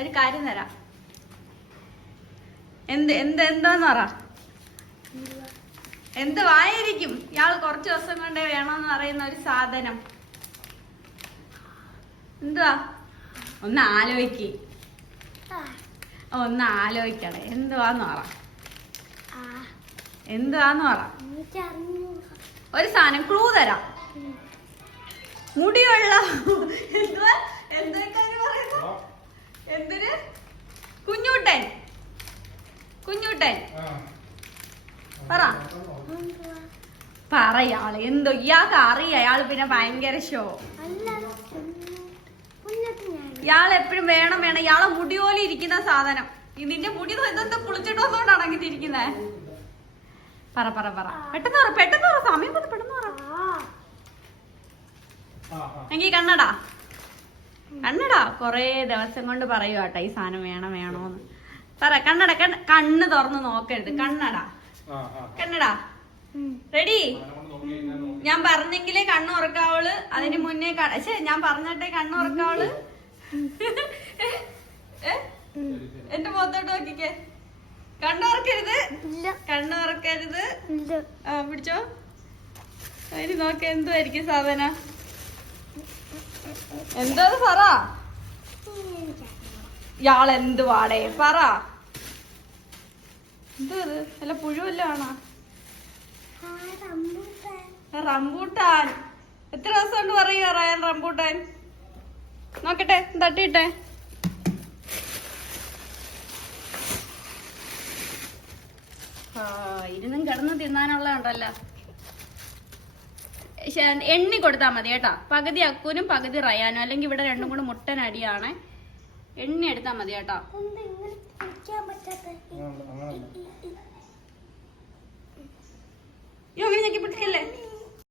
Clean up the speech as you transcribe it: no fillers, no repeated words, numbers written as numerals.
ഒരു കാര്യം തരാം. എന്താന്ന് പറ. എന്ത് വായിരിക്കും ഇയാള് കുറച്ച് ദിവസം കൊണ്ടേ വേണമെന്ന് പറയുന്ന ഒരു സാധനം എന്തുവാ? ഒന്ന് ആലോചിക്ക്, ഒന്ന് ആലോചിക്കണേ. എന്തുവാന്ന് പറ. ഒരു സാധനം ക്ലൂ തരാം. മുടിയുള്ള എന്തുവാ? എന്തൊരു കുഞ്ഞൂട്ടൻ പറയാള് എന്തോ ഇയാൾക്ക് അറിയാം. അയാള് പിന്നെ ഭയങ്കര ഷോ. ഇയാൾ എപ്പോഴും വേണം. ഇയാളെ മുടി പോലെ ഇരിക്കുന്ന സാധനം. നിന്റെ മുടി ഇതെന്താ കുളിച്ചിട്ട് വന്നോണ്ടാണ് അങ്ങനെ ഇരിക്കുന്നേ? പറ പെട്ടെന്ന് പറ സമയം കൊണ്ട് പെട്ടെന്ന് പറ. എങ്കി കണ്ണടാ കൊറേ ദിവസം കൊണ്ട് പറയുവാട്ടോ ഈ സാധനം വേണോന്ന് പറ. കണ്ണ് തുറന്ന് നോക്കരുത്. കണ്ണടാ റെഡി? ഞാൻ പറഞ്ഞെങ്കിലേ കണ്ണ് ഉറക്കാവള്. അതിന് മുന്നേ ഞാൻ പറഞ്ഞിട്ടേ കണ്ണ് ഉറക്കാവള്. എന്റെ മുഖത്തോട്ട് നോക്കിക്കേ. കണ്ണ് ഉറക്കരുത്. പിടിച്ചോ. അതിന് നോക്ക. എന്തുവായിരിക്കും സാധനം? എന്താ പറ. ഇയാളെന്തുവാടേ പറ. എന്തോ അല്ല പുഴുവല്ല ആണോ? റംബൂട്ടാൻ. എത്ര ദിവസം കൊണ്ട് പറയുക റയാൻ റംബൂട്ടാൻ? നോക്കട്ടെ, തട്ടിയിട്ടെ. ഇരുന്നും കിടന്ന് തിന്നാനുള്ളതുണ്ടല്ലോ. എണ്ണി കൊടുത്താൽ മതി കേട്ടാ. പകുതി അക്കൂനും പകുതി റയാനും. അല്ലെങ്കിൽ ഇവിടെ രണ്ടും കൂടെ മുട്ടനടിയാണ്. എണ്ണി എടുത്താ മതി കേട്ടാ. അങ്ങനെ ഞെക്കി പിടിക്കല്ലേ.